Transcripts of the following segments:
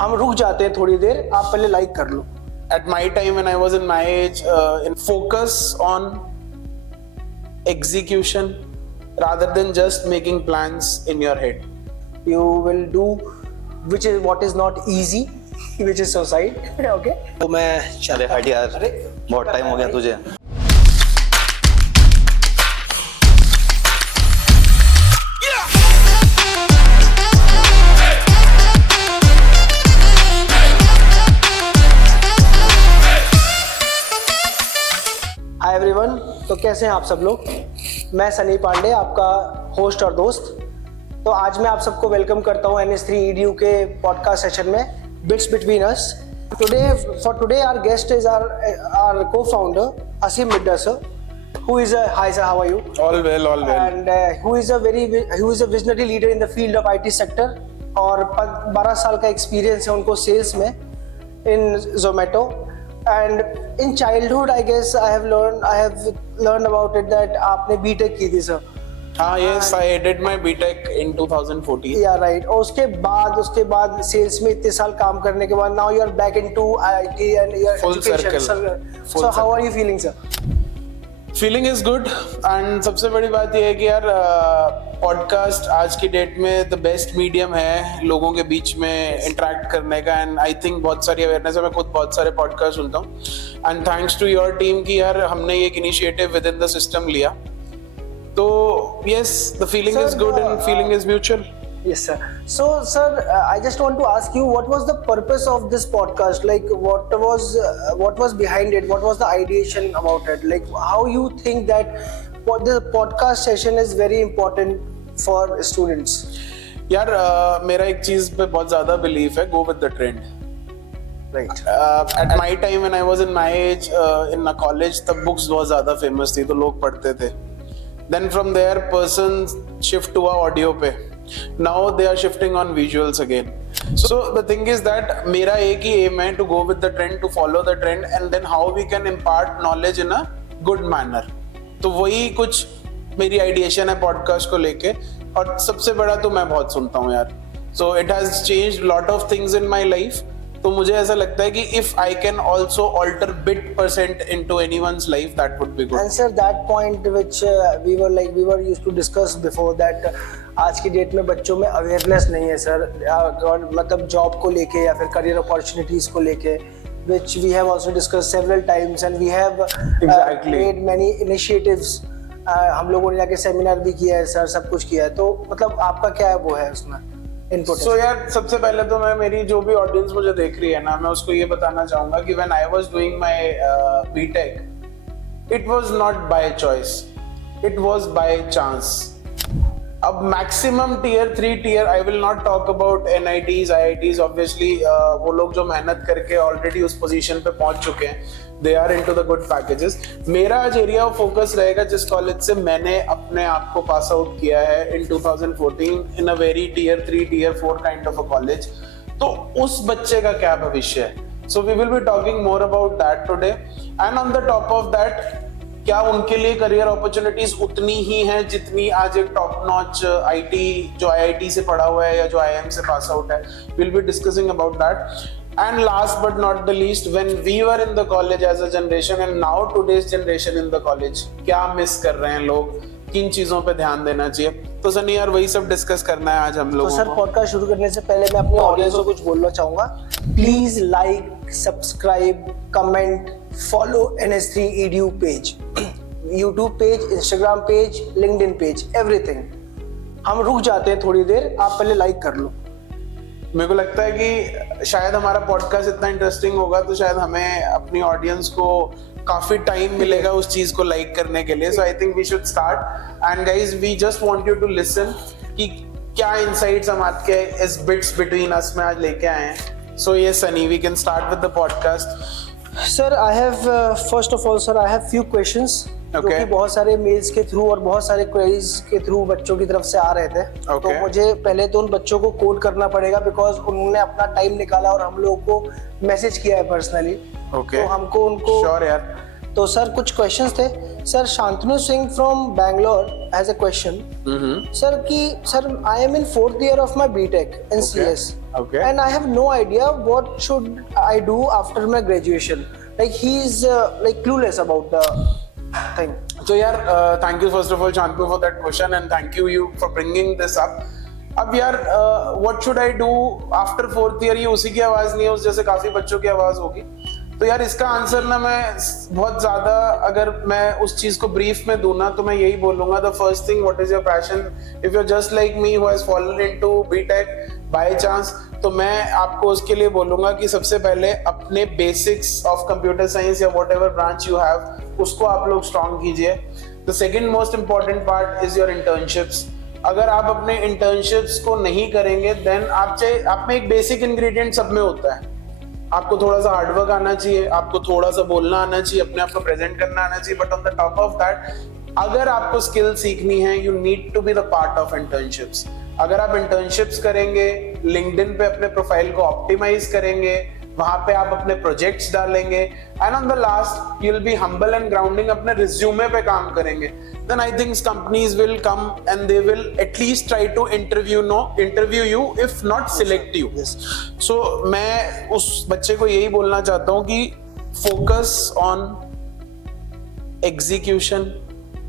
हम रुक जाते हैं थोड़ी देर, आप पहले लाइक कर लो। At my time, when I was in my age, in focus on execution rather than just making plans in your head. You will do which is what is not easy, which is suicide. Okay. तो मैं चले हट यार, अरे, बहुत time हो गया तुझे। हाय एवरीवन, तो कैसे हैं आप सब लोग। मैं सनी पांडे, आपका होस्ट और दोस्त। तो आज मैं आप सबको वेलकम करता हूं NS3 EDU के पॉडकास्ट सेशन में bits between us. Today our guest is our co-founder Asim Midda sir, who is hi sir, how are you? All well. And who is a visionary leader in the field of IT sector, और 12 साल का experience है उनको sales में इन Zomato. And in childhood, I guess I have learned about it that आपने B.Tech की थी sir. हाँ, yes, I did my B.Tech in 2014. Yeah, right. और उसके बाद सेल्स में इतने साल काम करने के बाद now you are back into IT and your Full education. circle. So how are you feeling, sir? Feeling is good. And सबसे बड़ी बात यह है कि यार पॉडकास्ट आज की डेट में द बेस्ट मीडियम है लोगों के बीच में इंटरेक्ट करने का। एंड आई थिंक बहुत सारी अवेयरनेस है। मैं खुद बहुत सारे पॉडकास्ट सुनता हूँ and thanks to your team कि यार हमने एक initiative with in the system लिया। तो yes, the feeling is good and feeling is mutual. Yes, sir. So, sir, I just want to ask you, what was the purpose of this podcast? Like, what was behind it? What was the ideation about it? Like, how you think that what the podcast session is very important for students? यार मेरा एक चीज पे बहुत ज्यादा belief है, go with the trend. Right. At my time, when I was in my age, in a college, तब books बहुत ज्यादा फेमस थी, तो लोग पढ़ते थे। Then from there, person shift हुआ audio पे। Now they are shifting on visuals again. So the thing is that मेरा एक ही aim है to go with the trend, to follow the trend, and then how we can impart knowledge in a good manner. तो वही कुछ मेरी ideation है podcast को लेके। और सबसे बड़ा तो मैं बहुत सुनता हूँ यार। So it has changed lot of things in my life. तो मुझे ऐसा लगता है कि if I can also alter bit% into anyone's life, that would be good. And sir, that point which we were used to discuss before that आज की date में बच्चों में अवेयरनेस नहीं है सर, मतलब जॉब को लेके या फिर करियर अपॉर्चुनिटीज को लेके, which we have also discussed several times and we have made many initiatives. हम लोगों ने जाके सेमिनार भी किया है सर, सब कुछ किया है। तो मतलब आपका क्या है वो है उसमें इनपुट? So यार सबसे पहले तो मैं मेरी जो भी ऑडियंस मुझे देख रही है ना, मैं उसको ये बताना चाहूंगा कि when I was doing my B.Tech, it was not by choice, it was by chance. अब maximum tier 3 tier, I will not talk about NITs, IITs, obviously वो लोग जो मेहनत करके ऑलरेडी उस पोजीशन पे पहुंच चुके हैं, they are into the good packages. मेरा आज एरिया ऑफ फोकस रहेगा जिस कॉलेज से मैंने अपने आप को पास आउट किया है in 2014 in a very tier 3 tier 4 kind of a college. तो उस बच्चे का क्या भविष्य है? So we will be talking more about that today. And on the top of that, क्या उनके लिए करियर अपॉर्चुनिटीज उतनी ही हैं जितनी आज एक टॉप नॉच IT जो IIT से पढ़ा हुआ है या जो IIM से पास आउट है? We'll be discussing about that. And last but not the least, when we were in the college as a generation and now today's generation in the college, क्या miss कर रहे हैं लोग, किन चीजों पे ध्यान देना चाहिए? तो सनी यार वही सब डिस्कस करना है आज हम लोगों को। तो सर, पॉडकास्ट शुरू करने से पहले मैं अपने ऑडियंस को कुछ बोलना चाहूंगा। Please like, subscribe, comment, follow NS3 EDU page, YouTube page, Instagram page, LinkedIn page, everything. हम रुक जाते हैं थोड़ी देर, आप पहले लाइक कर लो। मेरे को लगता है कि शायद हमारा पॉडकास्ट इतना इंटरेस्टिंग होगा तो शायद हमें अपनी ऑडियंस को काफी टाइम मिलेगा उस चीज को लाइक करने के लिए। So I think we should start. And guys, we just want you to listen कि क्या इनसाइट्स हम आपके इस बिट्स बिटवीन अस में आज लेके आए हैं। सो ये Sunny, we can start with the podcast. Sir, I have first of all sir, I have few questions जो कि बहुत सारे मेल्स के थ्रू और बहुत सारे क्वेरीज के थ्रू बच्चों की तरफ से आ रहे थे। तो मुझे पहले तो उन बच्चों को कोड करना पड़ेगा बिकॉज उन्होंने अपना टाइम निकाला और हम लोगों को मैसेज किया है पर्सनली। तो हमको उनको श्योर यार। तो सर कुछ क्वेश्चंस थे sir. Shantanu Singh from Bangalore has a question sir कि sir I am in 4th year of my BTech in CS Okay. and I have no idea what should I do after my graduation. Like he's like clueless about the thing. So यार thank you first of all Shantanu for that question and thank you for bringing this up. अब यार what should I do after 4th year, ये उसी की आवाज नहीं है, उस जैसे काफी बच्चों की आवाज होगी। तो यार इसका आंसर ना मैं बहुत ज्यादा अगर मैं उस चीज को ब्रीफ में दूं ना तो मैं यही बोलूंगा the first thing what is your passion. If you are just like me who has fallen into BTech by chance, तो मैं आपको उसके लिए बोलूंगा कि सबसे पहले अपने बेसिक्स ऑफ कंप्यूटर साइंस या व्हाटएवर ब्रांच यू हैव उसको आप लोग स्ट्रॉन्ग कीजिए। The second most important part is your internships. अगर आप अपने इंटर्नशिप्स को नहीं करेंगे देन आप में एक बेसिक इंग्रेडिएंट सब में होता है। आपको थोड़ा सा हार्डवर्क आना चाहिए, आपको थोड़ा सा बोलना आना चाहिए, अपने आप को प्रेजेंट करना आना चाहिए, but on the top of that अगर आपको स्किल सीखनी है you need to be the part of internships. अगर आप इंटर्नशिप्स करेंगे, लिंक्डइन पे अपने प्रोफाइल को ऑप्टिमाइज करेंगे, वहां पे आप अपने प्रोजेक्ट्स डालेंगे and on the last you will be humble and grounding, अपने रिज्यूमे पे काम करेंगे, then I think companies will come and they will at least try to interview you if not select you. So मैं उस बच्चे को यही बोलना चाहता हूँ कि focus on execution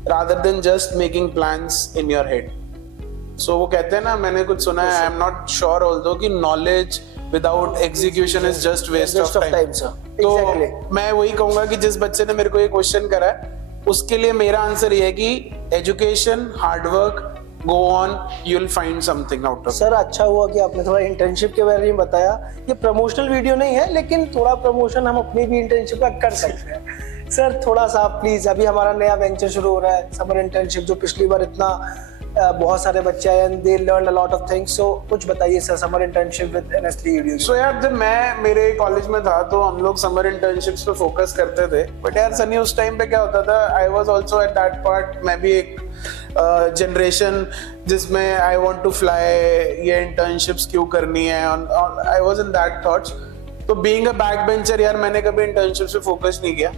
rather than just making plans in your head. So वो कहते हैं ना, मैंने कुछ सुना है, I am not sure although कि knowledge without execution is just waste of time. तो मैं वही कहूंगा कि जिस बच्चे ने मेरे को ये क्वेश्चन करा है उसके लिए मेरा आंसर ये है कि education, hard work, go on, you will find something out of. Sir अच्छा हुआ कि आपने थोड़ा इंटर्नशिप के बारे में बताया। ये प्रमोशनल वीडियो नहीं है लेकिन थोड़ा प्रमोशन हम अपनी भी इंटर्नशिप का कर सकते हैं। सर थोड़ा सा प्लीज, अभी हमारा नया वेंचर शुरू हो रहा है समर इंटर्नशिप, जो पिछली बार इतना बहुत सारे बच्चे आए and they learn a lot of things. So कुछ बताइए sir summer internship with NS3 video. So यार जब मैं मेरे कॉलेज में था तो हम लोग समर इंटर्नशिप्स पे फोकस करते थे, बट यार सनी उस टाइम पे क्या होता था, I was also at that part, मैं भी एक जनरेशन जिसमें आई वांट टू फ्लाई, ये इंटर्नशिप्स क्यों करनी है, I was in that thoughts. तो बीइंग अ बैक बेंचर यार मैंने कभी इंटर्नशिप्स पे फोकस नहीं किया,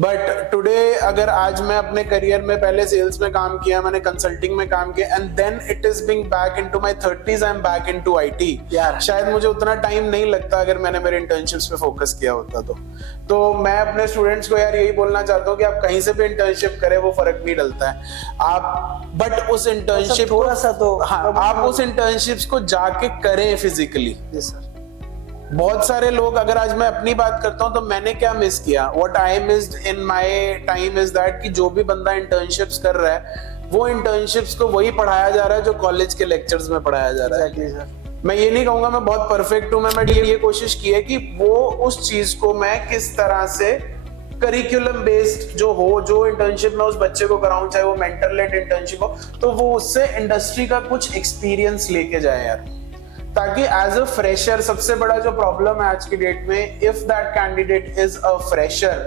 बट टुडे अगर आज मैं अपने करियर में पहले सेल्स में काम किया, मैंने कंसल्टिंग में काम किया and then it is being back into my 30s, I am back into IT। शायद मुझे उतना टाइम नहीं लगता अगर मैंने मेरे इंटर्नशिप्स पे फोकस किया होता तो मैं अपने स्टूडेंट्स को यार यही बोलना चाहता हूँ कि आप कहीं से भी इंटर्नशिप करें वो फर्क नहीं डलता है आप, बट उस इंटर्नशिप थोड़ा सा तो हाँ आप उस इंटर्नशिप्स को जाके करें फिजिकली। सर बहुत सारे लोग, अगर आज मैं अपनी बात करता हूं तो मैंने क्या मिस किया, what I missed in my time is that कि जो भी बंदा इंटर्नशिप्स कर रहा है वो इंटर्नशिप्स को वही पढ़ाया जा रहा है जो कॉलेज के लेक्चर्स में पढ़ाया जा रहा है। मैं ये नहीं कहूंगा मैं बहुत परफेक्ट हूं, मैंने ये कोशिश की है कि वो उस चीज को मैं किस तरह से करिकुलम बेस्ड जो हो, जो इंटर्नशिप में उस बच्चे को कराऊं, चाहे वो मेंटर लेड इंटर्नशिप हो, तो वो उससे इंडस्ट्री का कुछ एक्सपीरियंस लेके जाए यार, ताकि एज अ फ्रेशर, सबसे बड़ा जो प्रॉब्लम है आज की डेट में, if that candidate is a fresher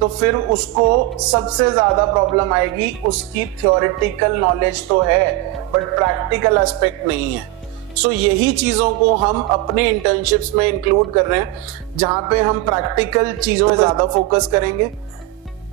तो फिर उसको सबसे ज्यादा प्रॉब्लम आएगी, उसकी थ्योरेटिकल नॉलेज तो है बट प्रैक्टिकल एस्पेक्ट नहीं है। सो यही चीजों को हम अपने इंटर्नशिप्स में इंक्लूड कर रहे हैं, जहां पे हम प्रैक्टिकल चीजों पे ज्यादा फोकस करेंगे,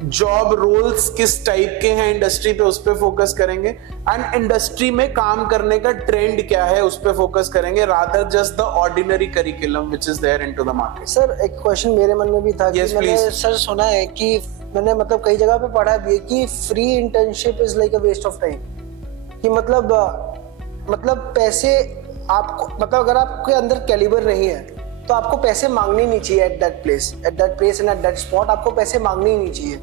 जॉब रोल्स किस टाइप के हैं इंडस्ट्री पे उस पे फोकस करेंगे, एंड इंडस्ट्री में काम करने का ट्रेंड क्या है उस पे फोकस करेंगे, rather just the ordinary curriculum which is there into the market. Sir एक क्वेश्चन मेरे मन में भी था Yes, कि मैंने please. सर सुना है कि मैंने मतलब कई जगह पे पढ़ा भी है कि free internship is like a waste of time, कि मतलब पैसे आपको, मतलब अगर आपके अंदर कैलिबर नहीं है तो आपको पैसे मांगने नहीं चाहिए at that place and at that spot, आपको पैसे मांगने ही नहीं चाहिए,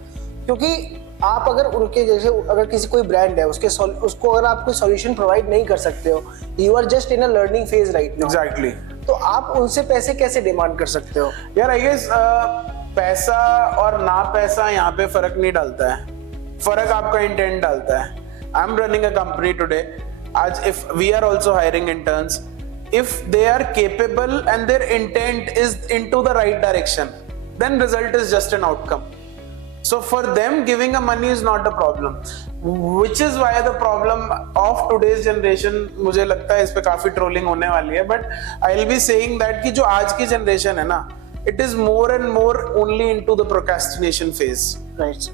क्योंकि आप अगर उनके जैसे, अगर किसी कोई ब्रांड है उसको अगर आप कोई सॉल्यूशन प्रोवाइड नहीं कर सकते हो, you are just in a learning phase right now, exactly, तो आप उनसे पैसे कैसे डिमांड कर सकते हो? यार आई गेस पैसा और ना पैसा यहाँ पे फर्क नहीं डालता है, फर्क आपका इंटेंट डालता है। I am running a company today, आज if we are also hiring interns, if they are capable and their intent is into the right direction, then result is just an outcome. So for them giving a money is not a problem, which is why the problem of today's generation, मुझे लगता है इस पे काफी trolling होने वाली है, but I'll be saying that कि जो आज की जनरेशन है ना, it is more and more only into the procrastination phase Right.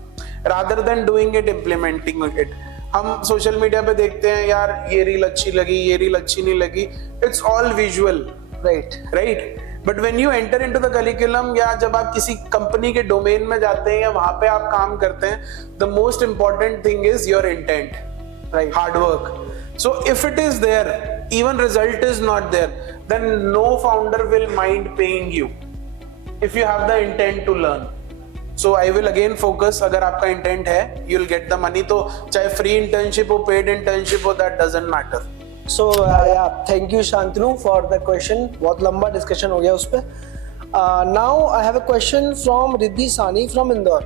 rather than doing it, implementing it. हम सोशल मीडिया पे देखते हैं यार ये रील अच्छी लगी, ये रील अच्छी नहीं लगी, it's all visual, Right. Right? But when you enter into the curriculum, या जब आप किसी कंपनी के डोमेन में जाते हैं या वहां पे आप काम करते हैं, the most important thing is your intent, Right. hard work. So if it is there, even result is not there, then no founder will mind paying you if you have the intent to learn. So I will again focus, अगर आपका intent है, you'll get the money. तो चाहे free internship हो, paid internship हो, that doesn't matter. So yeah, thank you Shantanu for the question. बहुत लंबा discussion हो गया उस पे. Now I have a question from Riddhi Sani from Indore.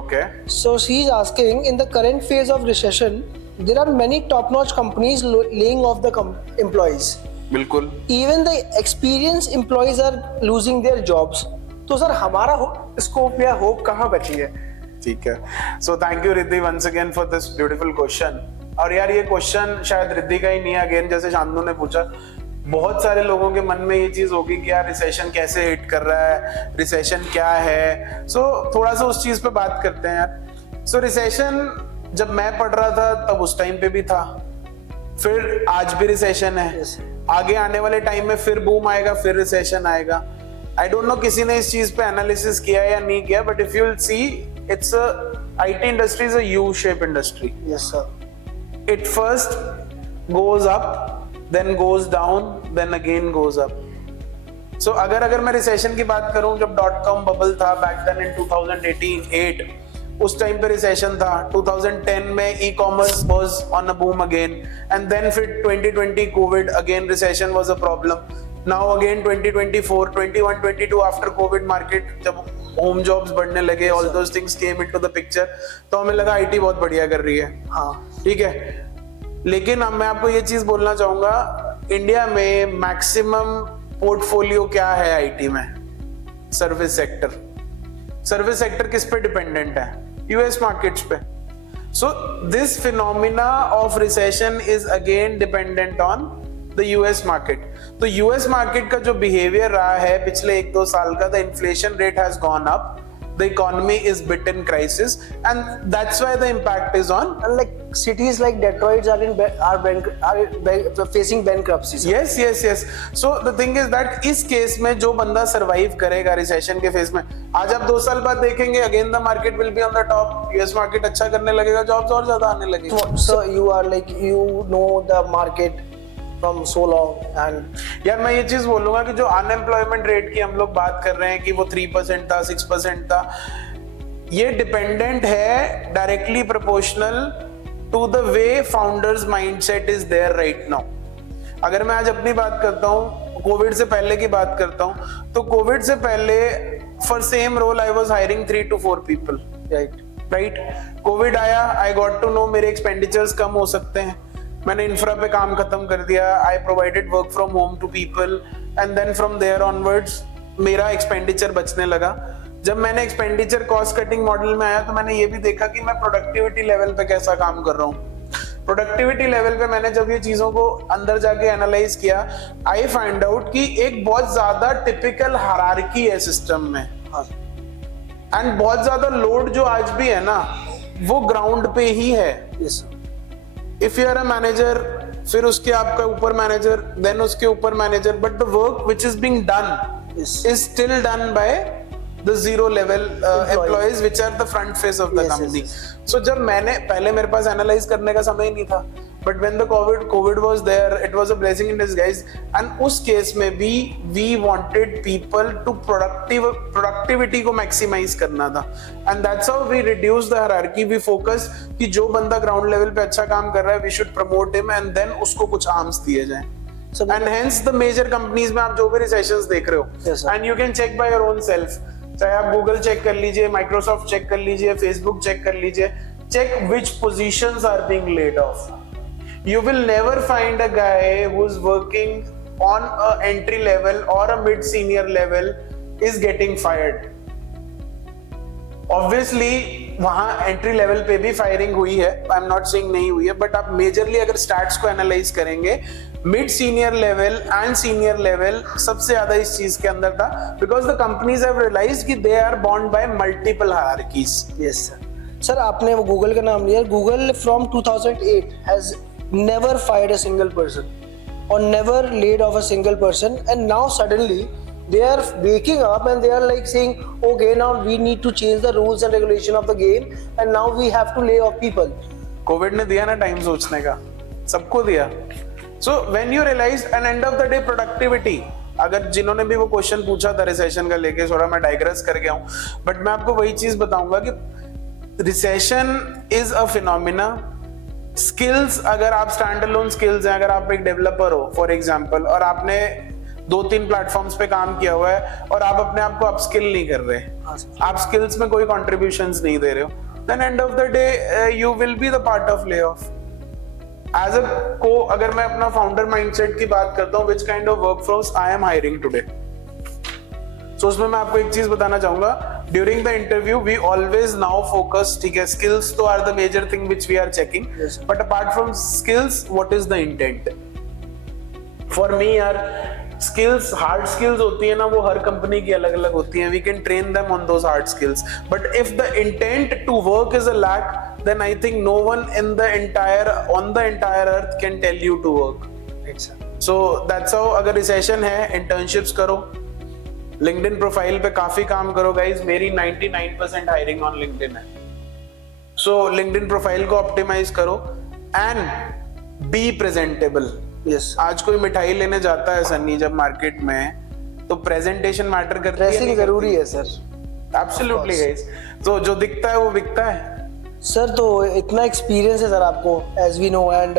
Okay. So she's asking, in the current phase of recession, there are many top-notch companies laying off the employees. बिल्कुल. Even the experienced employees are losing their jobs. तो sir हमारा scope या hope कहाँ बची है? ठीक है. So thank you Riddhi once again for this beautiful question. और यार ये क्वेश्चन शायद रिद्धि का ही नहीं है, अगेन जैसे शांतनु ने पूछा, बहुत सारे लोगों के मन में ये चीज होगी कि यार रिसेशन कैसे हिट कर रहा है, रिसेशन क्या है. सो थोड़ा सा उस चीज पे बात करते हैं यार. सो रिसेशन जब मैं पढ़ रहा था तब उस टाइम पे भी था, फिर आज भी रिसेशन है. Yes. आगे आने वाले टाइम में फिर बूम आएगा, फिर रिसेशन आएगा. आई डोंट नो किसी ने इस चीज पे एनालिसिस किया या नहीं किया, but if you will see, it's IT industry is a U shape industry. Yes sir. It first goes up, then goes down, then again goes up. So अगर मैं रिसेशन की बात करूं, जब .com बबल था back then in 2018-8, उस time पे recession था. 2010 में e-commerce was on a boom again, and then फिर 2020 COVID, again recession was a problem. Now again 2024, 21, 22 after COVID market, जब होम जॉब्स बढ़ने लगे, all those things came into the picture, तो हमें लगा IT बहुत बढ़िया कर रही है. हाँ. ठीक है, लेकिन अब मैं आपको ये चीज बोलना चाहूंगा, इंडिया में मैक्सिमम पोर्टफोलियो क्या है आईटी में? Service sector. सर्विस सेक्टर किस पे डिपेंडेंट है? यूएस मार्केट्स पे. So this phenomena of recession is again dependent on the US market. तो यूएस मार्केट का जो बिहेवियर रहा है पिछले 1-2 साल का, the inflation rate has gone up, the economy is bit in crisis, and that's why the impact is on. And like cities like Detroit are facing bankruptcy. Yes. So the thing is that इस case में जो बंदा survive करेगा recession के phase में, आज आप 2 साल बाद देखेंगे again the market will be on the top, US market अच्छा करने लगेगा, जॉब्स और ज्यादा आने लगेगी. So you are like, you know the market from so long. And यार मैं ये चीज बोलूंगा कि जो अनएम्प्लॉयमेंट रेट की हम लोग बात कर रहे हैं कि वो 3% था, 6% था, ये डिपेंडेंट है directly proportional to the way founders mindset is there right now. अगर मैं आज अपनी बात करता हूँ, कोविड से पहले की बात करता हूँ, तो कोविड से पहले for same role I was hiring 3 to 4 people. Right. Covid आया, आई गॉट टू नो मेरे एक्सपेंडिचर्स कम हो सकते हैं, मैंने इंफ्रा पे काम खत्म कर दिया, I provided work from home to people, and then from there onwards मेरा एक्सपेंडिचर बचने लगा. जब मैंने एक्सपेंडिचर कॉस्ट कटिंग मॉडल में आया, तो मैंने ये भी देखा कि मैं प्रोडक्टिविटी लेवल पे कैसा काम कर रहा हूँ. प्रोडक्टिविटी लेवल पे मैंने जब ये चीजों को अंदर जाके एनालाइज किया, आई फाइंड आउट कि एक बहुत ज्यादा टिपिकल हायरार्की है सिस्टम में, एंड बहुत ज्यादा लोड जो आज भी है ना, वो ग्राउंड पे ही है. yes. If you are a manager, फिर उसके आपका ऊपर मैनेजर, then उसके ऊपर manager, but the work which is being done Yes. is still done by the zero level employees which are the front face of the Yes, company. yes. So जब मैंने पहले, मेरे पास एनालाइज करने का समय ही नहीं था, but when the COVID was there, it was a blessing in disguise. And उस केस में भी we wanted people to productivity को maximize करना था, and that's how we reduce the hierarchy. We focus कि जो बंदा ground level पे अच्छा काम कर रहा है, we should promote him and then उसको कुछ arms दिए जाएं. So and hence the major companies में आप जो भी recessions देख रहे हो, Yes, sir. and you can check by your own self. चाहे आप Google चेक कर लीजिए, Microsoft चेक कर लीजिए, Facebook चेक कर लीजिए, check which positions are being laid off. You will never find a guy who's working on a entry level or a mid senior level is getting fired. Obviously वहां entry level पे भी firing हुई है, I am not saying नहीं हुई है, but आप majorly अगर स्टैट्स को एनालाइज करेंगे, mid senior level and senior level सबसे ज्यादा इस चीज के अंदर था, because the companies have realised कि they are bond by multiple hierarchies. Yes sir. Sir आपने वो गूगल का नाम लिया, Google from 2008 has never fired a single person or never laid off a single person, and now suddenly they are waking up and they are like saying, okay, now we need to change the rules and regulation of the game and now we have to lay off people. Covid ने दिया ना time सोचने का, सबको दिया। So when you realise and end of the day productivity, अगर जिन्होंने भी वो क्वेश्चन पूछा था रिसेशन का लेके, थोड़ा मैं डाइग्रेस कर गया हूँ, बट मैं आपको वही चीज बताऊंगा कि recession is a phenomena. Skills, अगर आप स्टैंड अलोन स्किल्स हैं, अगर आप एक डेवलपर हो फॉर एग्जांपल और आपने 2-3 प्लेटफॉर्म्स पे काम किया हुआ है और आप अपने आप को अपस्किल नहीं कर रहे, आप स्किल्स में कोई कंट्रीब्यूशंस नहीं दे रहे हो, then end of the day you will be the part of lay off. As a को, अगर मैं अपना फाउंडर माइंडसेट की बात करता हूँ, which kind of workforce I am hiring today, so उसमें मैं आपको एक चीज बताना चाहूंगा, during the interview we always now focus, ठीक है, स्किल्स तो are the major thing which we are checking, but apart from skills what is the intent. For me यार, स्किल्स, हार्ड स्किल्स होती है ना, वो हर कंपनी की अलग अलग होती हैं, we can train them on those hard skills, but if the intent to work is a lack, then I think no one on the entire earth can tell you to work. So that's how, अगर recession है, internships करो, LinkedIn profile पे काफी काम करो guys, मेरी 99% hiring on LinkedIn है, सो LinkedIn profile को ऑप्टिमाइज करो एंड बी प्रेजेंटेबल। यस, आज कोई मिठाई लेने जाता है सन्नी जब मार्केट में, तो प्रेजेंटेशन मैटर करती है, ड्रेसिंग जरूरी है सर। एब्सोल्युटली गाइज, तो जो दिखता है वो बिकता है सर। तो इतना एक्सपीरियंस है सर आपको, एज वी नो, एंड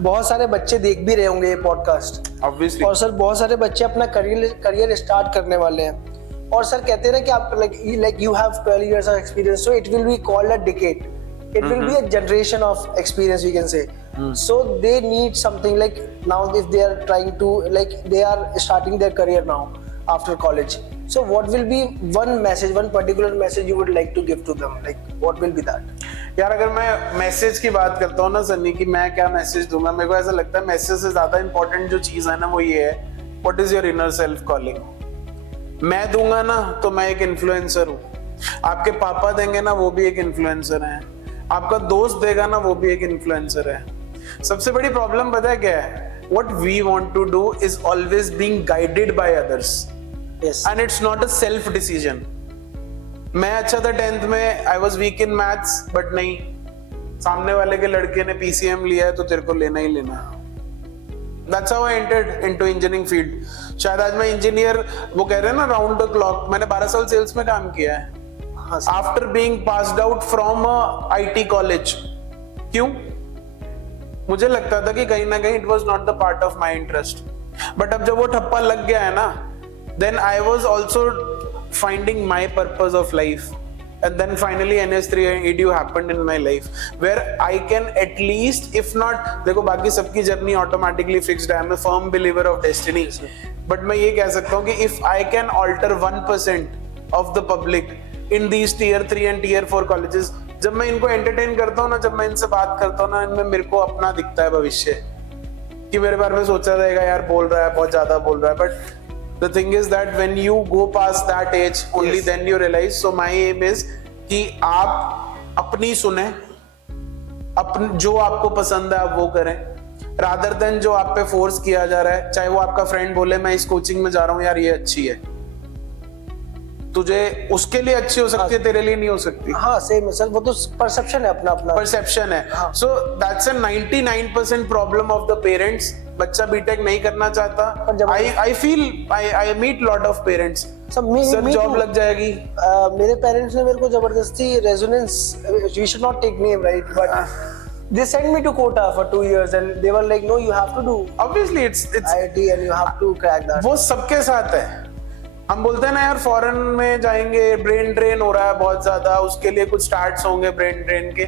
बहुत सारे बच्चे देख भी रहे होंगे ये पॉडकास्ट, ऑब्वियसली, और सर बहुत सारे बच्चे अपना करियर स्टार्ट करने वाले हैं, और सर कहते हैं ना कि आप like you have 12 years of experience, so it will be called a decade, it will be a generation of experience, we can say. So they need something like, now if they are trying to, like they are starting their career now after college, so what will be one message, one particular message you would like to give to them, like what will be that? यार अगर मैं message की बात करता हूँ ना सन्नी, कि मैं क्या मैसेज दूंगा, मेरे को ऐसा लगता है मैसेज से ज्यादा इंपॉर्टेंट जो चीज है ना वो ये है, what is your inner self calling. मैं दूंगा ना तो मैं एक इन्फ्लुएंसर हूँ, आपके पापा देंगे ना वो भी एक इन्फ्लुएंसर है, आपका दोस्त देगा ना वो भी एक इन्फ्लुएंसर है। सबसे बड़ी प्रॉब्लम पता है क्या है, what we want to do is always being guided by others, and it's not a self decision. मैं अच्छा था 10th में, I was weak in maths, but नहीं, सामने वाले के लड़के ने पीसीएम लिया है तो तेरे को लेना ही लेना है। That's how I entered into engineering field. शायद आज मैं इंजीनियर, वो कह रहे हैं ना राउंड द क्लॉक, मैंने 12 साल सेल्स में काम किया है after being passed out from IT college. क्यों? मुझे लगता था कि कहीं ना कहीं it was not the part of my interest, but अब जब वो ठप्पा लग गया है ना, then I was also finding my purpose of life, and then finally NS3 and EDU happened in my life where I can at least, if not, देखो बाकी सबकी जर्नी automatically fixed है, I'm a firm believer of destiny, but मैं ये कह सकता हूँ कि if I can alter 1% of the public in these tier 3 and tier 4 colleges, जब मैं इनको entertain करता हूँ ना, जब मैं इनसे बात करता हूँ ना, इनमें मेरे को अपना दिखता है भविष्य, कि मेरे बारे में सोचा रहेगा यार बोल रहा है, बहुत ज्यादा बोल रहा है, but the thing is that when you go past that age, only then you realize. So my aim is कि आप अपनी सुने, जो आपको पसंद है आप वो करें, rather than जो आप पे फोर्स किया जा रहा है, चाहे वो आपका फ्रेंड बोले मैं इस कोचिंग में जा रहा हूँ यार ये अच्छी है, तुझे उसके लिए अच्छी हो सकती है, तेरे लिए नहीं हो सकती। हाँ सेम है सर, वो तो परसेप्शन है, अपना अपना परसेप्शन है। So that's a 99% problem of the parents. बच्चा बीटेक नहीं करना चाहता, I feel I meet lot of parents, sir job लग जाएगी। मेरे पेरेंट्स ने मेरे को जबरदस्ती Resonance, we should not take name right, but they sent me to Kota for 2 years and they were like, no, you have to do obviously it's IIT and you have to crack that. वो सबके साथ है। हम बोलते हैं ना यार foreign में जाएंगे, ब्रेन ड्रेन हो रहा है बहुत ज्यादा, उसके लिए कुछ स्टार्ट्स होंगे ब्रेन ड्रेन के।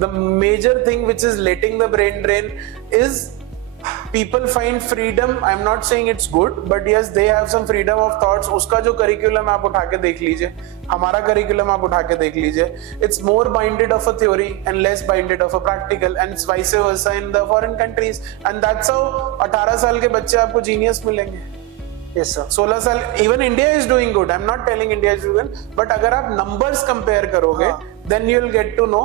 The major thing which is letting the brain drain is people find freedom. I'm not saying it's good, but yes, they have some freedom of thoughts. उसका जो curriculum आप उठा के देख लीजिए, हमारा curriculum आप उठा के देख लीजिए. It's more binded of a theory and less binded of a practical, and it's vice versa in the foreign countries. And that's how 18 साल के बच्चे आपको genius मिलेंगे. Yes sir. 16 साल. Even India is doing good. I'm not telling India is doing good, but अगर आप numbers compare करोगे, then you'll get to know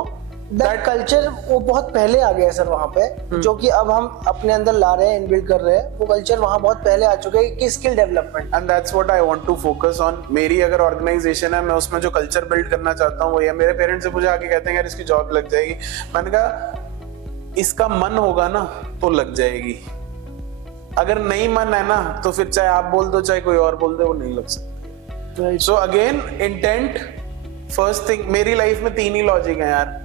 that culture वो बहुत पहले आ गया है सर वहाँ पे, जो कि अब हम अपने अंदर ला रहे हैं, इनबिल्ड कर रहे हैं. वो कल्चर वहाँ बहुत पहले आ चुका है कि skill development. And that's what I want to focus on. मेरी अगर ऑर्गेनाइजेशन है, मैं उसमें जो कल्चर बिल्ड करना चाहता हूँ वो ये. मेरे पेरेंट्स से मुझे आके कहते हैं यार इसकी जॉब लग जाएगी. मैंने कहा इसका मन होगा ना तो लग जाएगी. अगर नहीं मन है ना तो फिर चाहे आप बोल दो चाहे कोई और बोल दे, वो नहीं लग सकती. So again intent first thing. मेरी लाइफ में 3 ही लॉजिक है यार.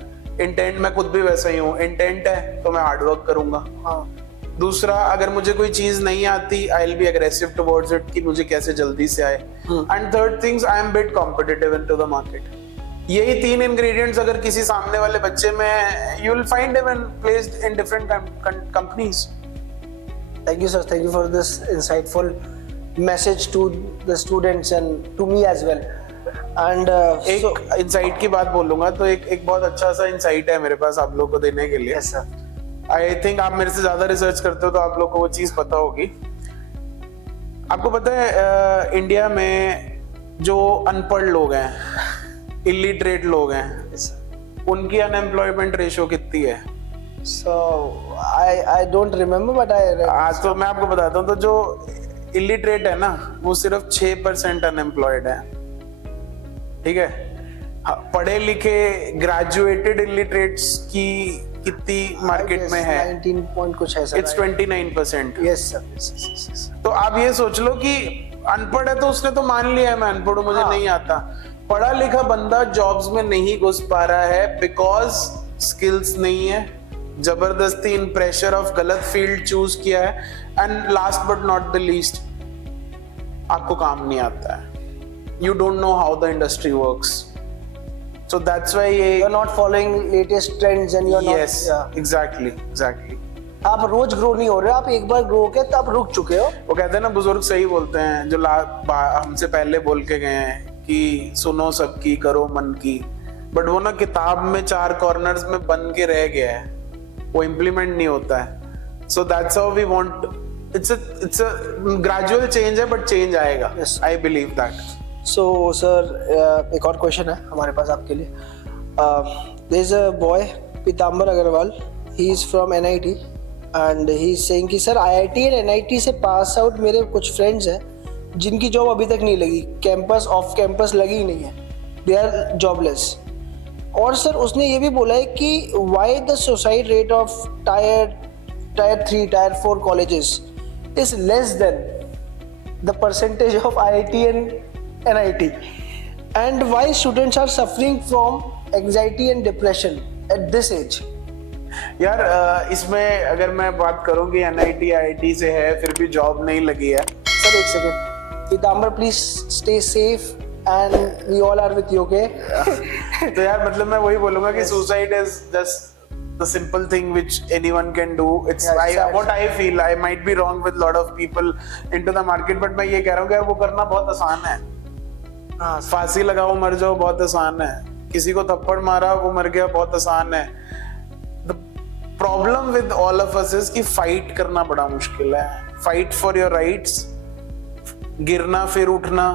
इंटेंट, मैं खुद भी वैसा ही हूँ. इंटेंट है तो मैं हार्ड वर्क करूंगा. दूसरा, अगर मुझे कोई चीज नहीं आती, I will be aggressive towards it कि मुझे कैसे जल्दी से आए. And third things, I am bit competitive into the market. यही 3 इंग्रेडिएंट्स अगर किसी सामने वाले बच्चे में, you will find him placed in different companies. Thank you sir, thank you for this insightful message to the students and to me as well. And एक insight की बात बोलूंगा तो एक बहुत अच्छा सा इंसाइट है मेरे पास आप लोगों को देने के लिए. yes sir. आई थिंक आप मेरे से ज्यादा रिसर्च करते हो तो आप लोगों को वो चीज पता होगी. आपको पता है इंडिया में जो अनपढ़ लोग हैं, इलिटरेट लोग हैं, yes, उनकी अनएम्प्लॉयमेंट रेशियो कितनी है? so I don't remember but I read. आज तो मैं आपको बताता हूँ. तो जो इलिटरेट है ना वो सिर्फ 6% अनएम्प्लॉयड है. ठीक है. पढ़े लिखे ग्रेजुएटेड इलिटरेट्स की कितनी मार्केट में है? 19 point कुछ है sir. It's 29%. yes sir. yes. तो आप ये सोच लो कि अनपढ़ है तो उसने तो मान लिया है मैं अनपढ़ हूं, मुझे नहीं आता. पढ़ा लिखा बंदा जॉब्स में नहीं घुस पा रहा है बिकॉज स्किल्स नहीं है, जबरदस्ती इन प्रेशर ऑफ गलत फील्ड चूज किया है. And last but not the least, आपको काम नहीं आता है. You don't know how the industry works, so that's why you're not following latest trends and you're yes, not. yeah. exactly. आप रोज grow नहीं हो रहे, आप एक बार ग्रो के तो आप रुक चुके हो. वो कहते हैं ना, बुजुर्ग सही बोलते हैं जो हमसे पहले बोल के गए हैं कि सुनो सबकी करो मन की. बट वो ना किताब में 4 कॉर्नर्स में बन के रह गया है, वो इम्प्लीमेंट नहीं होता है. So that's how we want. It's a gradual change है बट चेंज आएगा. I believe that. So sir, एक और क्वेश्चन है हमारे पास आपके लिए. there is a boy Pitambar Agarwal, he is from NIT and he is saying कि सर IIT और NIT से पास आउट मेरे कुछ फ्रेंड्स हैं जिनकी जॉब अभी तक नहीं लगी, कैंपस ऑफ कैंपस लगी ही नहीं है, दे आर जॉबलेस. और सर उसने ये भी बोला है कि why the suicide rate of tyre 3 tyre 4 colleges is less than the percentage of IIT and NIT, and why students are suffering from anxiety and depression at this age. यार इसमें अगर मैं बात करूं कि NIT IIT से है फिर भी जॉब नहीं लगी है. सर एक second, Pitambar please stay safe and we all are with you. Okay. तो यार मतलब मैं वही बोलूंगा कि suicide is just the simple thing which anyone can do. It's what I feel. I might be wrong with lot of people into the market, but मैं ये कह रहा हूँ कि यार वो करना बहुत आसान है. फांसी लगाओ मर जाओ बहुत आसान है. किसी को थप्पड़ मारा वो मर गया बहुत आसान है. The problem with all of us is कि फाइट करना बड़ा मुश्किल है. Fight for your rights. गिरना फिर उठना,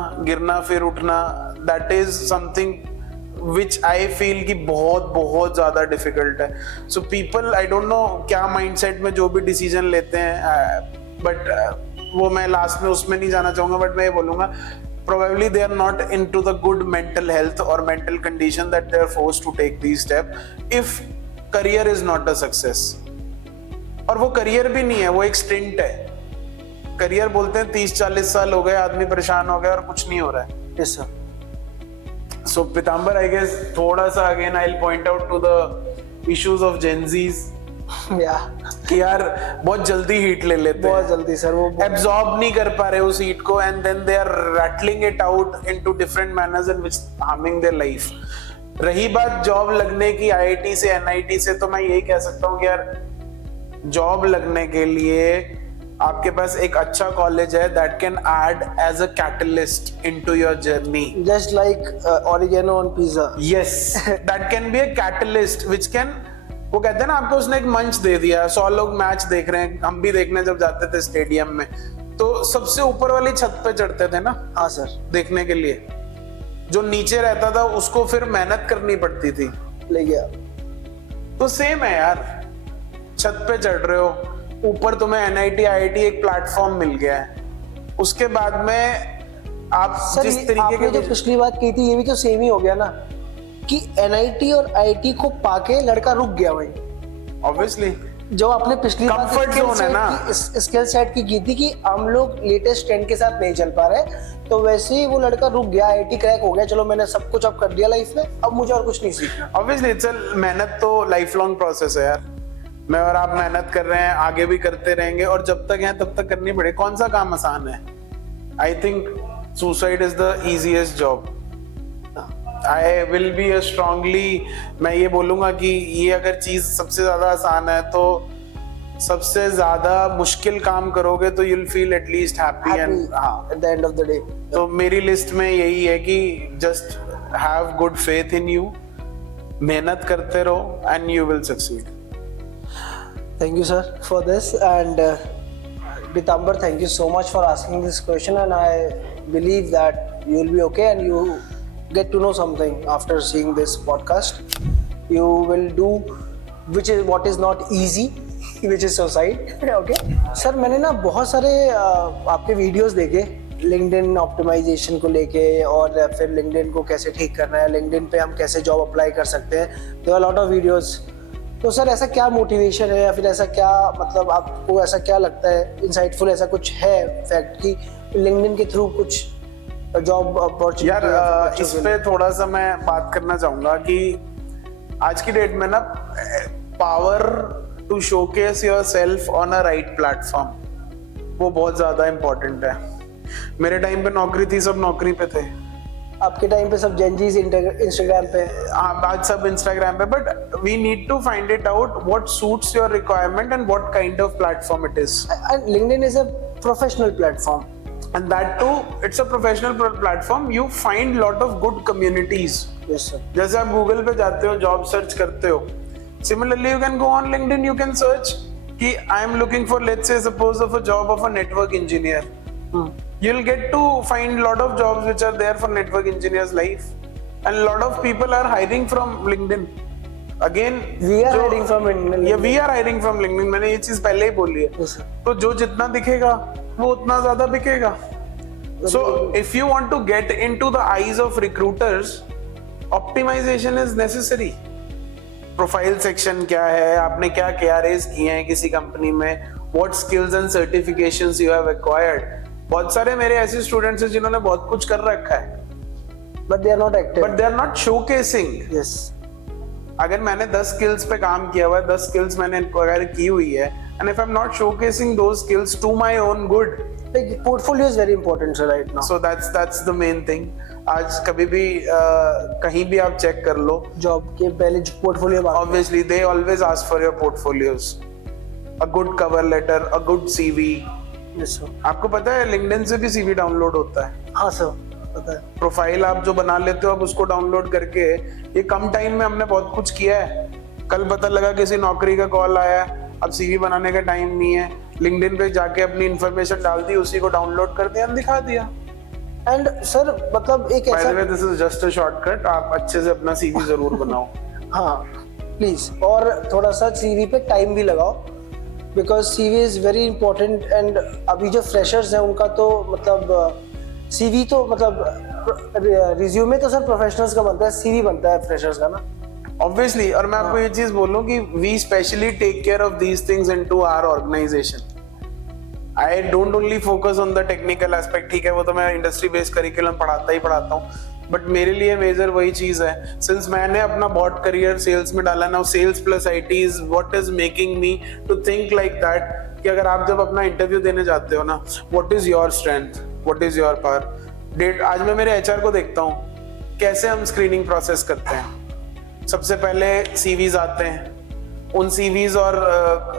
that is something which I feel कि बहुत ज्यादा डिफिकल्ट है. So people, I don't know क्या माइंडसेट में जो भी डिसीजन लेते हैं, बट वो मैं लास्ट में उसमें नहीं जाना चाहूंगा. बट मैं ये बोलूंगा probably they are not into the good mental health or mental condition that they are forced to take these steps if career is not a success. और वो करियर भी नहीं है, वो एक स्टिंट है. करियर बोलते हैं 30-40 साल हो गए, आदमी परेशान हो गया और कुछ नहीं हो रहा है. Yes sir. So Pitambar, I guess थोड़ा सा again I'll point out to the issues of Gen Zs. कि यार बहुत जल्दी हीट ले लेते हैं. बहुत जल्दी सर, वो एब्जॉर्ब नहीं कर पा रहे उस हीट को and then they are rattling it out into different manners in which harming their life. रही बात जॉब लगने की IIT से NIT से, तो मैं यही कह सकता हूँ कि यार जॉब लगने के लिए आपके पास एक अच्छा कॉलेज है that can add as a catalyst into your journey. Just like oregano on pizza. Yes, that can be a catalyst which can, वो कहते हैं ना आपको उसने एक मंच दे दिया, 100 लोग मैच देख रहे हैं, हम भी देखने जब जाते थे स्टेडियम में तो सबसे ऊपर वाली छत पे चढ़ते थे ना. हाँ सर. देखने के लिए जो नीचे रहता था उसको फिर मेहनत करनी पड़ती थी. ले गया. तो सेम है यार, छत पे चढ़ रहे हो, ऊपर तुम्हें NIT IIT एक प्लेटफॉर्म मिल गया है, उसके बाद में आप सर जिस तरीके आपने जो के पिछली बात की थी ये भी तो सेम ही हो गया ना कि NIT और IIT को पाके लड़का रुक गया भाई. ऑब्वियसली जो आपने पिछली बात Comfort zone है ना. स्किल सेट की थी कि हम लोग लेटेस्ट ट्रेंड के साथ नहीं चल पा रहे, तो वैसे ही वो लड़का रुक गया, IIT क्रैक हो गया, चलो मैंने सब कुछ अब कर दिया लाइफ में, अब मुझे और कुछ नहीं सीखना. ऑब्वियसली इट्स मेहनत तो लाइफ लॉन्ग प्रोसेस है यार. मैं और आप मेहनत कर रहे हैं, आगे भी करते रहेंगे और जब तक हैं तब तक करनी पड़े. कौन सा काम आसान है? I think suicide is the easiest job. I will be a strongly, मैं ये बोलूंगा कि ये अगर चीज सबसे ज्यादा आसान है तो सबसे ज्यादा मुश्किल काम करोगे तो you'll feel at least happy and at the end of the day. तो मेरी लिस्ट में यही है कि just have good faith in you, मेहनत करते रहो and you will succeed. Thank you, sir, for this. And Pitambar, thank you so much for asking this question. And I believe that you will be okay and you get to know something after seeing this podcast. You will do what is not easy, which is suicide. Okay. Sir, मैंने ना बहुत सारे आपके videos देखे LinkedIn optimisation को लेके और फिर LinkedIn को कैसे ठीक करना है, LinkedIन पे हम कैसे जॉब अप्लाई कर सकते हैं. There are a lot of videos. तो सर ऐसा क्या मोटिवेशन है या फिर ऐसा क्या मतलब आपको ऐसा क्या लगता है इंसाइटफुल, ऐसा कुछ है फैक्ट कि लिंक्डइन के थ्रू कुछ जॉब अपॉर्चुनिटी? यार इस पे थोड़ा सा मैं बात करना चाहूंगा कि आज की डेट में ना power to showcase yourself on a right platform वो बहुत ज्यादा इम्पोर्टेंट है. मेरे टाइम पे नौकरी थी, सब नौकरी पे थे. आपके टाइम पे सब जेनजीज इंस्टाग्राम पे. आज सब इंस्टाग्राम पे. But we need to find it out what suits your requirement and what kind of platform it is. And LinkedIn is a professional platform. And that too, it's a professional platform. You find lot of good communities. Yes sir. जैसे आप Google पे जाते हो, job search करते हो, similarly you can go on LinkedIn, you can search कि I am looking for, let's say suppose of a job of a network engineer. You'll get to find lot of jobs which are there for network engineers live, and lot of people are hiring from LinkedIn. Again, we are hiring from LinkedIn. Yeah, we are hiring from LinkedIn. मैंने ये चीज पहले ही बोली है. Yes sir. तो जो जितना दिखेगा वो उतना ज्यादा बिकेगा. So if you want to get into the eyes of recruiters, optimization is necessary. Profile section क्या है, आपने क्या क्या रेज किए हैं किसी कंपनी में, what skills and certifications you have acquired. बहुत सारे मेरे ऐसे स्टूडेंट्स हैं जिन्होंने बहुत कुछ कर रखा है, but they are not active. but they are not showcasing. Yes. अगर मैंने 10 स्किल्स पे काम किया हुआ है, 10 स्किल्स मैंने एक्वायर की हुई है, and if I'm not showcasing those skills to my own good, like portfolio is very important sir right now. so that's the main thing. आज कभी भी कहीं भी आप चेक कर लो, जॉब के पहले portfolio obviously they always ask for your portfolios, a good cover letter, a good CV. Yes sir. आपको पता है LinkedIn से भी CV डाउनलोड होता है. हाँ सर पता है. प्रोफाइल आप जो बना लेते हो अब उसको डाउनलोड करके, ये कम टाइम में हमने बहुत कुछ किया है. कल पता लगा किसी नौकरी का कॉल आया, अब CV बनाने का टाइम नहीं है, LinkedIn पे जाके अपनी इंफॉर्मेशन डाल दी, उसी को डाउनलोड कर दिया, दिखा दिया. एंड सर मतलब एक ऐसा, this is just a shortcut. आप अच्छे से अपना CV जरूर बनाओ. हाँ प्लीज, और थोड़ा सा CV पे टाइम भी लगाओ, because CV is very important. And अभी जो फ्रेशर्स हैं उनका तो मतलब CV तो मतलब रिज्यूमे तो सर प्रोफेशनल्स का बनता है, CV बनता है फ्रेशर्स का ना. Obviously, और मैं आपको ये चीज बोलूं कि we specially take care of these things into our organization. I don't only focus on the technical aspect. ठीक है, वो तो मैं इंडस्ट्री बेस्ड करिकुलम पढ़ाता हूँ, बट मेरे लिए मेजर वही चीज है. सिंस मैंने अपना बहुत करियर सेल्स में डाला ना, sales plus IT is what is making me to think like that कि अगर आप जब अपना इंटरव्यू देने जाते हो ना, what is your strength, what is your power. आज मैं मेरे HR को देखता हूँ कैसे हम स्क्रीनिंग प्रोसेस करते हैं. सबसे पहले CVs आते हैं, उन सीवीज और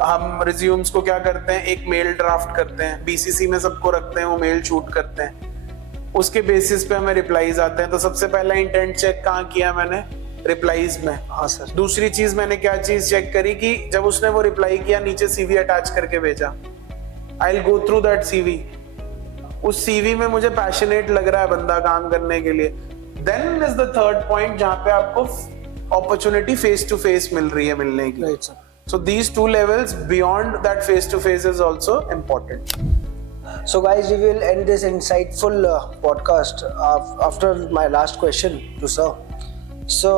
हम रिज्यूम्स को क्या करते हैं, एक मेल ड्राफ्ट करते हैं, बीसीसी में सबको रखते हैं, वो मेल शूट करते हैं, उसके बेसिस पे हमें रिप्लाईज आते हैं। तो सबसे पहला इंटेंट चेक कहाँ किया मैंने, रिप्लाईज में। हाँ सर। दूसरी चीज मैंने क्या चीज चेक करी कि जब उसने वो रिप्लाई किया नीचे सीवी अटैच करके भेजा, I will go through that CV, उस सीवी में मुझे पैशनेट लग रहा है बंदा काम करने के लिए, then is the third point जहां पे आपको अपॉर्चुनिटी फेस टू फेस मिल रही है मिलने की। Right sir. So these two levels beyond that face to face is also important. So guys, we will end this insightful podcast after my last question to sir. So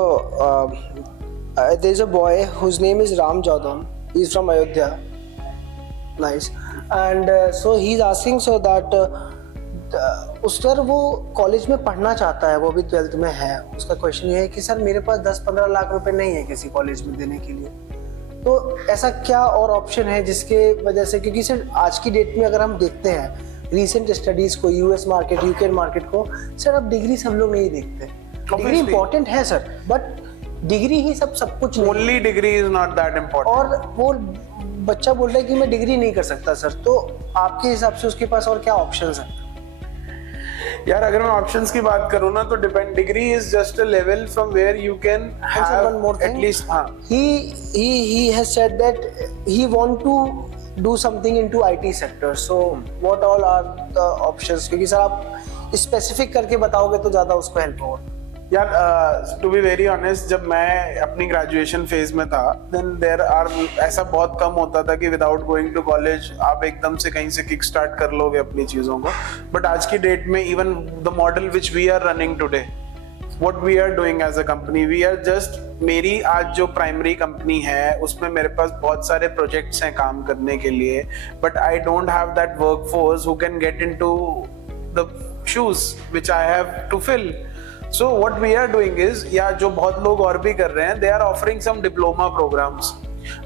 there's a boy whose name is Ram Jadon. He's from Ayodhya. Nice. And so he's asking so that sir वो college में पढ़ना चाहता है, वो भी 12th में है। उसका क्वेश्चन ये है कि सर मेरे पास 10-15 लाख रुपए नहीं है किसी कॉलेज में देने के लिए, तो ऐसा क्या और ऑप्शन है जिसके वजह से, क्योंकि सर आज की डेट में अगर हम देखते हैं रीसेंट स्टडीज को, यूएस मार्केट, यूके मार्केट को, सर अब डिग्री सब लोग नहीं देखते। डिग्री इंपॉर्टेंट है सर, बट डिग्री ही सब कुछ नहीं। Only degree is not that important. और वो बच्चा बोल रहा है कि मैं डिग्री नहीं कर सकता सर, तो आपके हिसाब से उसके पास और क्या ऑप्शंस हैं? यार अगर मैं ऑप्शंस की बात करूं ना तो depend, degree is just a level from where you can have one more thing. at least हाँ he has said that he want to do something into IT sector, so what all are the options? क्योंकि sir आप specific करके बताओगे तो ज्यादा उसको help होगा। यार टू बी वेरी ऑनेस्ट, जब मैं अपनी ग्रेजुएशन फेज में था देन देयर आर, ऐसा बहुत कम होता था कि विदाउट गोइंग टू कॉलेज आप एकदम से कहीं से किक स्टार्ट कर लोगे अपनी चीजों को। बट आज की डेट में even the model which we are running today, what we are doing as a company, we are just, मेरी आज जो प्राइमरी कंपनी है उसमें मेरे पास बहुत सारे प्रोजेक्ट्स हैं काम करने के लिए, but I don't have that work force who can get into the shoes which I have to fill. So what we are doing is, या जो बहुत लोग और भी कर रहे हैं, they are offering some diploma programs,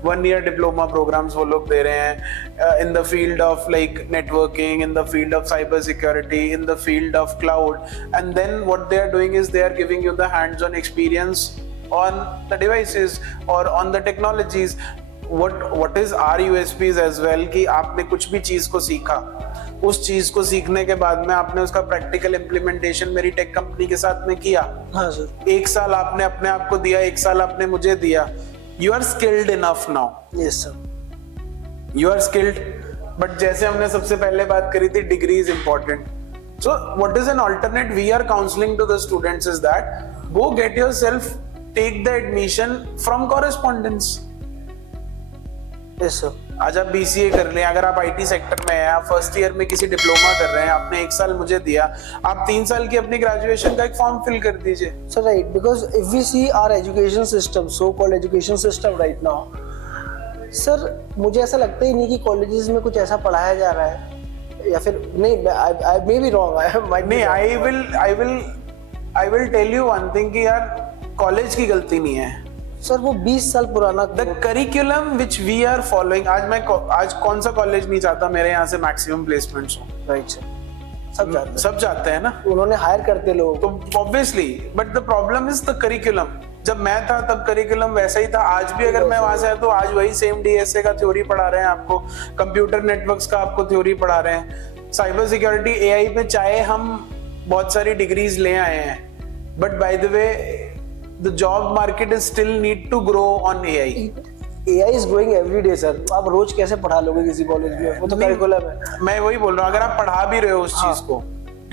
1 year diploma programs वो लोग दे रहे हैं in the field of like networking, in the field of cyber security, in the field of cloud, and then what they are doing is they are giving you the hands-on experience on the devices or on the technologies. What is our USPs as well कि आपने कुछ भी चीज को सीखा, उस चीज को सीखने के बाद में आपने उसका प्रैक्टिकल इम्प्लीमेंटेशन मेरी टेक कंपनी के साथ में किया। हाँ सर। 1 साल आपने अपने आप को दिया, 1 साल आपने मुझे दिया, you are skilled enough now. Yes sir, you are skilled. But जैसे हमने सबसे पहले बात करी थी, degree is important. So what is an alternate we are counselling to the students is that go get yourself, take the admission from correspondence. Yes sir. आज आप BCA कर लें, अगर आप IT सेक्टर में हैं, आप फर्स्ट ईयर में किसी डिप्लोमा कर रहे हैं, आपने 1 साल मुझे दिया, आप 3 साल की अपनी ग्रेजुएशन का एक फॉर्म फिल कर दीजिए। Sir right, because if we see our education system, so called education system right now, sir मुझे ऐसा लगता ही नहीं कि कॉलेजेस में कुछ ऐसा पढ़ाया जा रहा है, या फिर नहीं, आई मे बी रॉन्ग, नहीं, I will tell you one thing कि यार कॉलेज की गलती नहीं है सर, वो 20 साल पुराना the curriculum which we are following. आज कौन सा कॉलेज नहीं चाहता मेरे यहाँ से मैक्सिमम प्लेसमेंट्स हो? राइट सर, सब चाहते हैं ना, उन्होंने हायर करते लोग तो obviously. But the problem is the curriculum. जब मैं था तब करिकुलम वैसा ही था, आज भी अगर मैं वहां से आया तो आज वही सेम DSA का थ्योरी पढ़ा रहे हैं आपको, कंप्यूटर नेटवर्क्स का आपको थ्योरी पढ़ा रहे हैं, साइबर सिक्योरिटी, AI में चाहे हम बहुत सारी डिग्रीज ले आए हैं, but by the way the job market is still need to grow on AI. AI is growing every day sir, आप रोज कैसे पढ़ा लोगे किसी कॉलेज में, वो तो करिकुलम है। मैं वही बोल रहा हूँ, अगर आप पढ़ा भी रहे हो उस चीज को,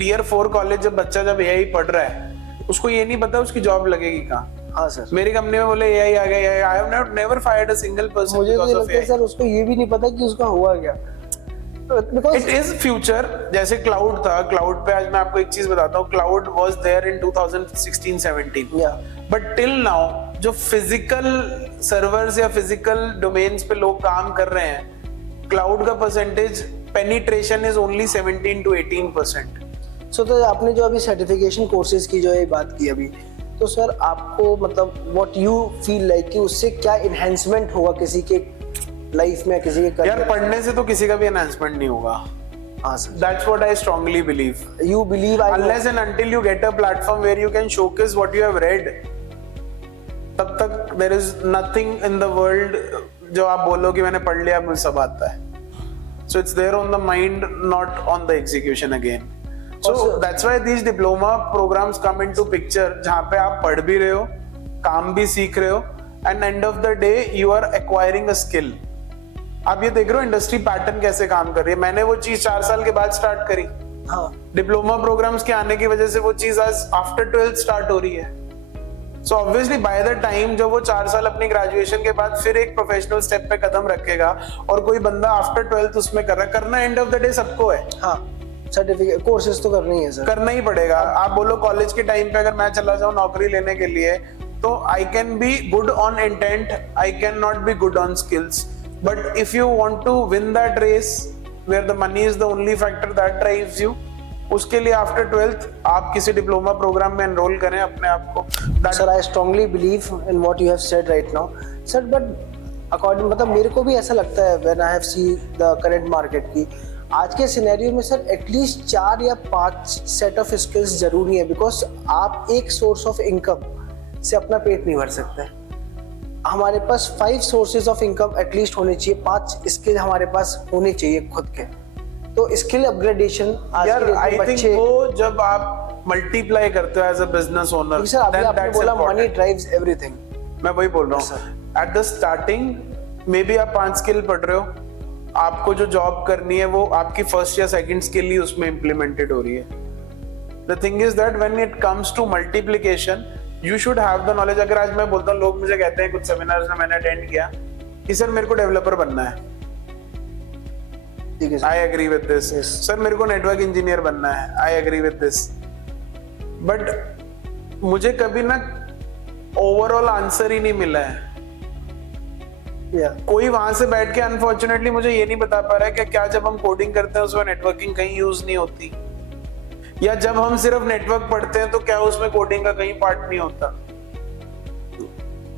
Tier 4 कॉलेज जब बच्चा जब AI पढ़ रहा है, उसको ये नहीं पता उसकी जॉब लगेगी कहाँ। हाँ सर, मेरी कंपनी में बोले AI आ गया, I have never fired a single person मुझे because of AI. सर उसको ये भी नहीं पता कि उसका हुआ क्या। It is future। जैसे क्लाउड था, क्लाउड पे आज मैं आपको एक चीज बताता हूँ, cloud was there in 2016-17, but till now जो फिजिकल सर्वर्स या फिजिकल डोमेन्स पे लोग काम कर रहे हैं, क्लाउड का percentage penetration is only 17 to 18%। सो तो आपने जो अभी सर्टिफिकेशन कोर्सेज की जो ये बात की अभी, तो सर आपको मतलब व्हाट यू फील लाइक कि उससे क्या इनहेंसमेंट होगा किसी के लाइफ में, किसी के यार पढ़ने से तो किसी का भी एनहांसमेंट नहीं होगा। हाँ sir, that's what I strongly believe. You believe, unless and until you get a platform where you can showcase what you have read, तब तक there is nothing in the world जो आप बोलो कि मैंने पढ़ लिया मुझे सब आता है. So it's there on the mind, not on the execution again. So that's why these diploma programs come into picture, जहाँ पे आप पढ़ भी रहे हो, काम भी सीख रहे हो, and end of the day you are acquiring a skill. आप ये देख रहे हो इंडस्ट्री पैटर्न कैसे काम कर रही है. मैंने वो चीज 4 साल के बाद स्टार्ट करी. हाँ. डिप्लोमा प्रोग्राम्स के आने की वजह से वो चीज आज आफ्टर 12th स्टार्ट हो रही है. So obviously by the time जब वो 4 साल अपनी ग्रेजुएशन के बाद फिर एक प्रोफेशनल स्टेप पे कदम रखेगा और कोई बंदा आफ्टर 12th उसमें कर रहा है, करना एंड ऑफ द डे सबको है. हाँ, सर्टिफिकेट कोर्सेज तो करना ही है सर. करना ही पड़ेगा. आप बोलो कॉलेज के टाइम पे अगर मैं चला जाऊं नौकरी लेने के लिए तो I can be good on intent, I can not be good on skills. But if you want to win that race where the money is the only factor that drives you, उसके लिए after 12th आप किसी diploma programme में enrol करें अपने आप को. Sir I strongly believe in what you have said right now sir. But according मतलब मेरे को भी ऐसा लगता है when I have see the current market की आज के सिनेरियो में सर एटलीस्ट 4 या 5 सेट ऑफ स्किल्स जरूरी है. बिकॉज आप एक सोर्स ऑफ इनकम से अपना पेट नहीं भर सकते. हमारे पास 5 सोर्सेज ऑफ इनकम एटलीस्ट होने चाहिए, 5 स्किल हमारे पास होने चाहिए खुद के. तो स्किल अपग्रेडेशन आज यार के आई बच्चे थिंक वो जब आप मल्टीप्लाई करते हो as a business owner, sir अभी आपने बोला मनी ड्राइव्स एवरीथिंग. मैं वही बोल रहा हूँ. At the starting may be आप 5 स्किल पढ़ रहे हो, आपको जो जॉब करनी है वो आपकी फर्स्ट या सेकंड स्किल ही उसमें इम्प्लीमेंटेड हो रही है. The thing is that when it comes to multiplication you should have the knowledge. अगर आज मैं बोलता हूँ, लोग मुझे कहते हैं कुछ सेमिनार्स में मैंने अटेंड किया कि सर मेरे को डेवलपर बनना है, I agree with this. Sir मेरे को नेटवर्क इंजीनियर बनना है, I agree with this. But मुझे कभी ना ओवरऑल आंसर ही नहीं मिला है. कोई वहां से बैठ के अनफॉर्चुनेटली मुझे ये नहीं बता पा रहा है कि क्या जब हम कोडिंग करते हैं उसमें नेटवर्किंग कहीं यूज नहीं होती, या जब हम सिर्फ नेटवर्क पढ़ते हैं तो क्या उसमें कोडिंग का कहीं पार्ट नहीं होता.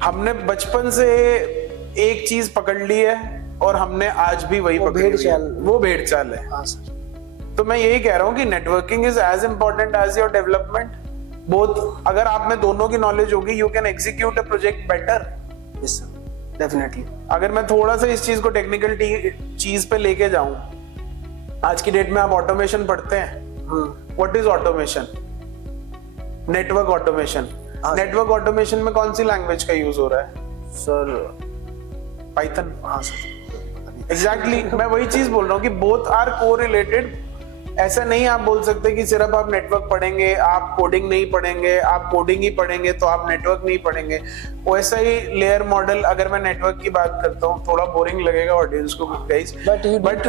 हमने बचपन से एक चीज पकड़ ली है और हमने आज भी वही पकड़ी है, वो भेड़ चाल है. हाँ सर. तो मैं यही कह रहा हूँ कि networking is as important as your development. Both अगर आप में दोनों की नॉलेज होगी you can execute a project better. Yes sir, definitely. अगर मैं थोड़ा सा इस चीज को टेक्निकल चीज पे लेके जाऊं, आज की डेट में आप ऑटोमेशन पढ़ते हैं. What is automation? Network automation. Network automation में कौन सी लैंग्वेज का यूज हो रहा है सर? पाइथन. हाँ सर, एग्जैक्टली. मैं वही चीज बोल रहा हूँ कि बोथ आर कोरिलेटेड. ऐसा नहीं आप बोल सकते कि सिर्फ आप नेटवर्क पढ़ेंगे आप कोडिंग नहीं पढ़ेंगे, आप कोडिंग ही पढ़ेंगे तो आप नेटवर्क नहीं पढ़ेंगे. वैसा ही लेयर मॉडल. अगर मैं नेटवर्क की बात करता हूँ, थोड़ा बोरिंग लगेगा ऑडियंस को guys, but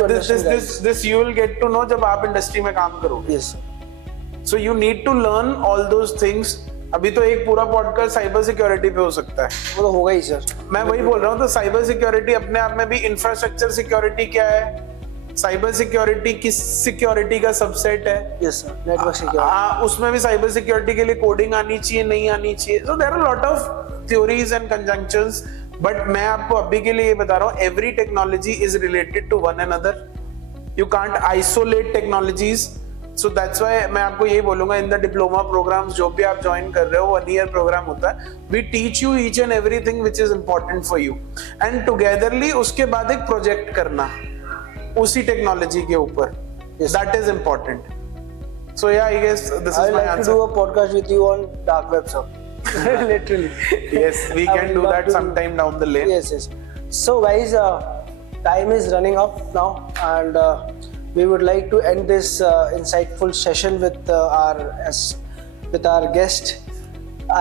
this you will get to know जब आप इंडस्ट्री में काम करोगे. So you need to learn all those things. अभी तो एक पूरा पॉडकास्ट साइबर सिक्योरिटी पे हो सकता है. वो तो होगा ही सर. मैं वही बोल रहा हूँ. तो साइबर सिक्योरिटी अपने आप में भी इंफ्रास्ट्रक्चर सिक्योरिटी क्या है, साइबर सिक्योरिटी किस सिक्योरिटी का सबसेट है. Yes sir, network security. उसमें भी साइबर सिक्योरिटी के लिए कोडिंग आनी चाहिए, नहीं आनी चाहिए. So there are lot of theories and conjunctions. But मैं आपको अभी के लिए ये बता रहा हूँ, every technology is related to one another. You can't isolate technologies. So that's why मैं आपको यही बोलूंगा, इन द डिप्लोमा प्रोग्राम्स जो भी आप ज्वाइन कर रहे हो, 1 year प्रोग्राम होता है. We teach you each and everything which is important for you, and togetherly उसके बाद एक प्रोजेक्ट करना उसी टेक्नोलॉजी के ऊपर. That is important. So yeah I guess this is my answer. To do a podcast with you on dark web sir. Literally. Yes, we can do that sometime down the lane. Yes. So guys, time is running up now, and we would like to end this insightful session with our guest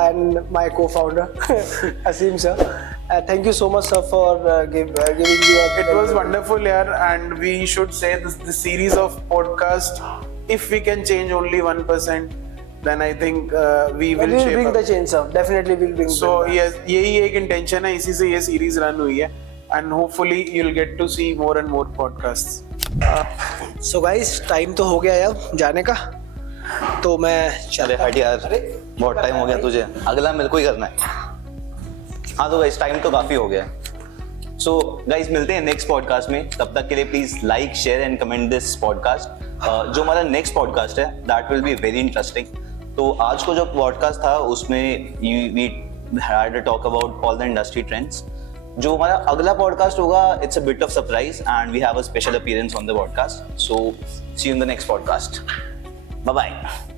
and my co-founder Asim sir. Thank you so much sir for giving you a. It was wonderful, yaar, and we should say this series of podcast. If we can change only 1%, then I think we will shape bring up. the change sir. Definitely we'll bring. So yes, यही एक intention है, इसी से ये series run हुई है, and hopefully you'll get to see more and more podcasts. So guys, time तो हो गया अब जाने का, तो मैं चले हट यार, बहुत टाइम हो गया तुझे. अगला मेरे को ही करना है. हाँ तो गाइस टाइम तो काफी हो गया है. सो गाइस मिलते हैं नेक्स्ट पॉडकास्ट में. तब तक के लिए please like share and comment this podcast. जो हमारा नेक्स्ट पॉडकास्ट है that will be very interesting. तो आज को जो पॉडकास्ट था उसमें we had a talk about all the industry trends. जो हमारा अगला पॉडकास्ट होगा, it's a bit of surprise and we have a special appearance on the podcast. So see you in the next podcast. Bye bye.